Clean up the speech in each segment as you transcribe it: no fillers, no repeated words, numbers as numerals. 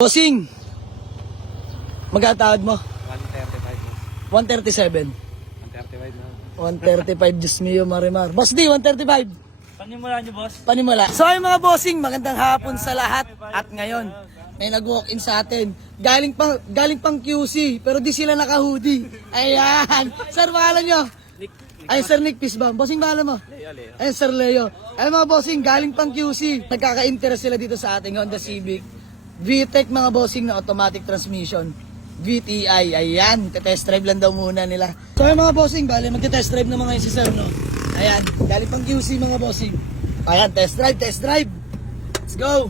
Bossing, magkatawad mo? 135. 137. 135 na. 135, Diyos mio, Marimar. Boss D, 135. Panimula niyo, boss? Panimula. So ay mga bossing, magandang hapon sa lahat. At ngayon, may nag-walk-in sa atin. Galing pang QC, pero di sila naka-hoodie. Ayan. Sir, pangalan nyo? Ay, Sir Nick Pisbam. Bossing, pangalan mo? Leo. Ay, Sir Leo. Ay mga bossing, galing pang QC. Nagkaka-interest sila dito sa ating Honda Civic. VTEC mga bossing na automatic transmission. VTI, ayan, test drive lang daw muna nila. So yung mga bossing, bale, magte-test drive naman ngayon si Sir, no? Ayan, galing pang QC mga bossing. Ayan, test drive. Let's go!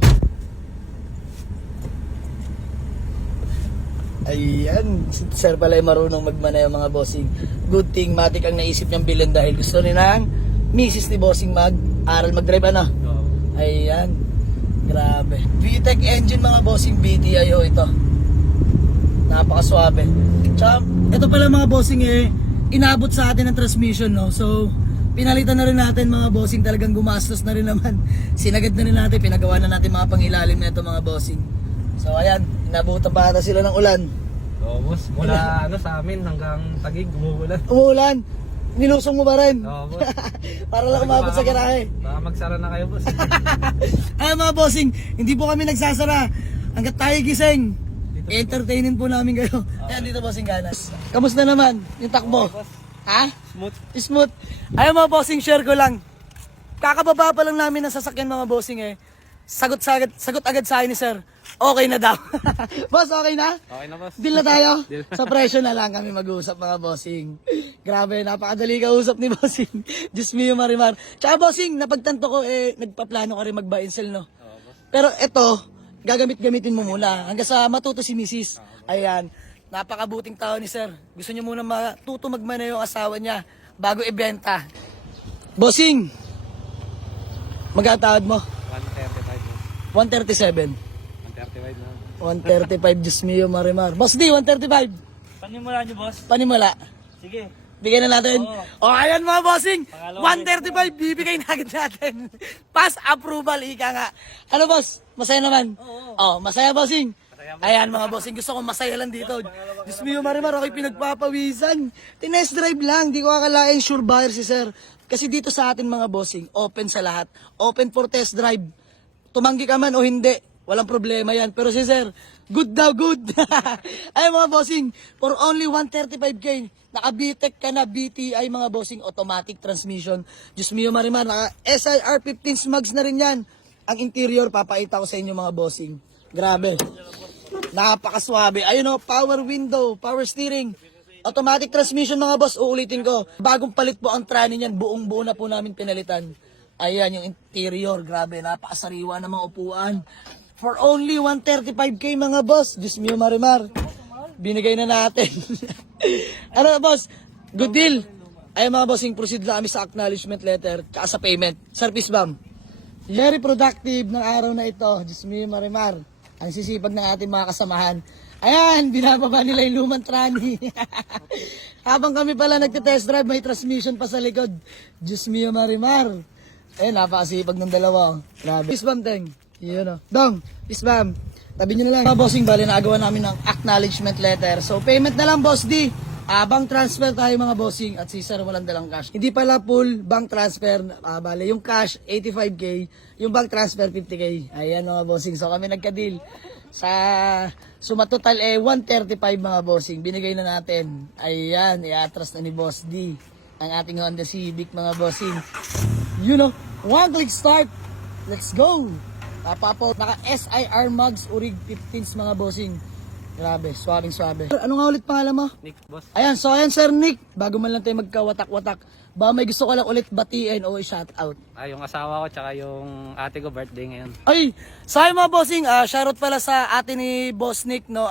Ayan, si Sir pala ay marunong magmanay mga bossing. Good thing, matik ang naisip niyang bilhin dahil gusto rin ng misis ni bossing mag-aral mag-drive, ano? Ayan, grabe. VTEC engine mga bossing, BTI ho ito. Napakaswabe. Tsaka, ito pala mga bossing inabot sa atin ng transmission, no? So, pinalitan na rin natin mga bossing, talagang gumastos na rin naman. Sinagad na rin natin, pinagawa na natin mga pangilalim na ito mga bossing. So, ayan, inabutan pa ata sila ng ulan. Oo, boss. Mula sa amin hanggang Taguig, umuulan. Umuulan, nilusong mo ba rin? Oo, boss. Para lang umabot sa garahe. Baka magsara na kayo, boss. Ay mga bossing, hindi po kami nagsasara. Hanggat tayo gising, entertainin po namin kayo. Ayan dito bossing ganas. Kamusta naman yung takbo? Okay, boss. Ha? Smooth. Ayun mga bossing, share ko lang. Kakababa pa lang namin ng sasakyan mga bossing Sagot agad sa akin ni Sir. Okay na daw. Boss, okay na? Okay na, boss. Deal na tayo? Deal. Sa presyo na lang kami mag-uusap mga bossing. Grabe, napakadali kausap ni bossing. Diyos mio, Marimar. Tsaka bossing, napagtanto ko nagpaplano ka rin mag-buy and sell, no? Oo, boss. Pero eto, gamitin mo muna hanggang sa matuto si Mrs. Ayan, napakabuting tao ni Sir. Gusto niya muna matuto magmana yung asawa niya bago ibenta. Bossing, magkatawad mo? 135, boss. 137. 135 na. 135, Diyos mio, Marimar. Boss D, 135. Panimula niyo, boss? Panimula. Sige. Bigyan na natin. Oo. O, ayan mga bossing. Pangalawang 135, bibigay na agad natin. Pass approval, ika nga. Ano boss? Masaya naman? Oo. Oh, masaya bossing? Masaya, boss. Ayan mga bossing, gusto ko masaya lang dito. Diyos mio, Marimar, ako'y pinagpapawisan. Tinest drive lang, di ko akalain sure buyer si Sir. Kasi dito sa atin mga bossing, open sa lahat. Open for test drive. Tumanggi ka man o hindi, walang problema yan. Pero si Sir, good daw, good. Ay mga bossing, for only 135k, naka-BTEC ka na, BTI mga bossing, automatic transmission. Diyos mio, Marimar, naka SIR 15 smugs na rin yan. Ang interior, papakita ko sa inyo mga bossing. Grabe. Napakaswabe. Ayun o, power window, power steering. Automatic transmission mga boss, uulitin ko. Bagong palit po ang trani niyan, buong-buo na po namin pinalitan. Ayan yung interior, grabe, napakasariwa ng mga upuan. For only 135k mga boss, Diyos mio, Marimar. Binigay na natin. Ano boss, good deal. Ay mga bossing, proceed na kami sa acknowledgement letter, tsaka sa payment. Sir Pisbam, very productive ng araw na ito, Diyos mio, Marimar. Ang sisipag ng ating mga kasamahan. Ayan, binababa nila yung lumang trani. Habang kami pala nagte-test drive, may transmission pa sa likod. Diyos mio, Marimar. Eh, napakasipag ng dalawa. Grabe. Pisbam, Teng. Yun o. Dong, Pisbam. Tabi nyo na lang. Mga bossing, bali, nagawa namin ng acknowledgement letter. So, payment na lang, Boss D. Bank transfer tayo mga bossing. At si Sir walang dalang cash. Hindi pala full bank transfer. Bali, yung cash, 85k. Yung bank transfer, 50k. Ayan mga bossing. So, kami nagka-deal. Sa sumatotal 135 mga bossing. Binigay na natin. Ayan, i-atras na ni Boss D. Ang ating Honda Civic mga bossing. You know, one click start. Let's go. Tapapo, naka SIR mugs, Urig 15s mga bossing. Grabe, swabing swabe. Ano nga ulit pangalan mo? Nick, boss. Ayan, so ayan Sir Nick. Bago man lang tayo magkawatak-watak. Ba may gusto ko lang ulit batiin o i-shout out. Yung asawa ko, tsaka yung ate ko birthday ngayon. Ay, sa mga bossing, shoutout pala sa ate ni Boss Nick, no.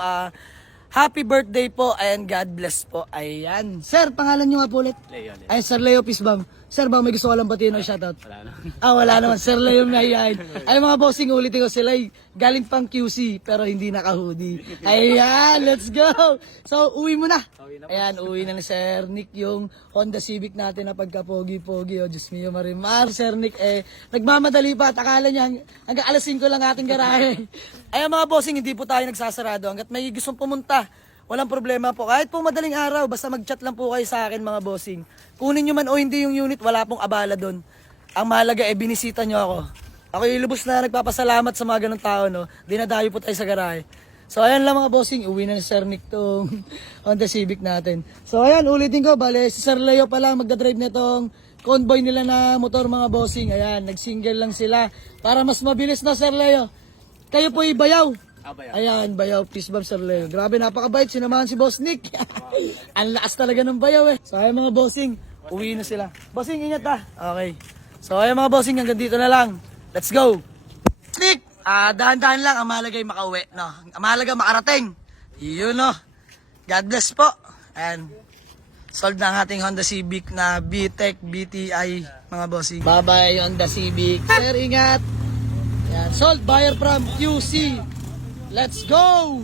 Happy birthday po and God bless po. Ayan. Sir, pangalan nyo nga po ulit. Leo. Ay, Sir Leo Pisbam. Sir, ba may gusto ko lang batiin o shoutout? Wala naman. Sir Leo Mayan. Ay mga bossing, ulitin ko sila. Galing pang QC, pero hindi naka-hoodie. Ayan, let's go! So, uwi mo na. Ayan, uwi na ni Sir Nick yung Honda Civic natin na pagka-pogi-pogi. Diyos mio, Marimar. Sir Nick, nagmamadali pa. Akala niya, hanggang alas 5 lang ating garahe. Ayan mga bossing, hindi po tayo nagsasarado. Hanggat may gustong pumunta, walang problema po. Kahit po madaling araw, basta mag-chat lang po kayo sa akin mga bossing. Kunin nyo man o hindi yung unit, wala pong abala doon. Ang mahalaga binisita nyo ako. Ako yung lubos na nagpapasalamat sa mga ganong tao, no? Dinadayo po tayo sa garahe. So ayan lang mga bossing, uwi na ni Sir Nick tong Honda Civic natin. So ayan, ulitin ko, bale si Sir Leo pa lang magdadrive nitong convoy nila na motor mga bossing. Ayan, nag-single lang sila para mas mabilis na Sir Leo. Kayo po ibayaw. Ayan, bayaw, peace bomb Sir Leo. Grabe, napakabait, sinamahan si Boss Nick. Ang lakas talaga ng bayaw So ayan mga bossing, uwi na sila. Bossing, ingat Okay. So ayan mga bossing, hanggang dito na lang. Let's go! Nick! Dahan-dahan lang, ang mahalaga ay makauwi, no? Ang mahalaga makarating. Yun, no? God bless po. And sold na ang ating Honda Civic na BTEC, BTI, mga bossing. Bye-bye, Honda Civic. Sir, ingat! Yan, sold buyer from QC. Let's go!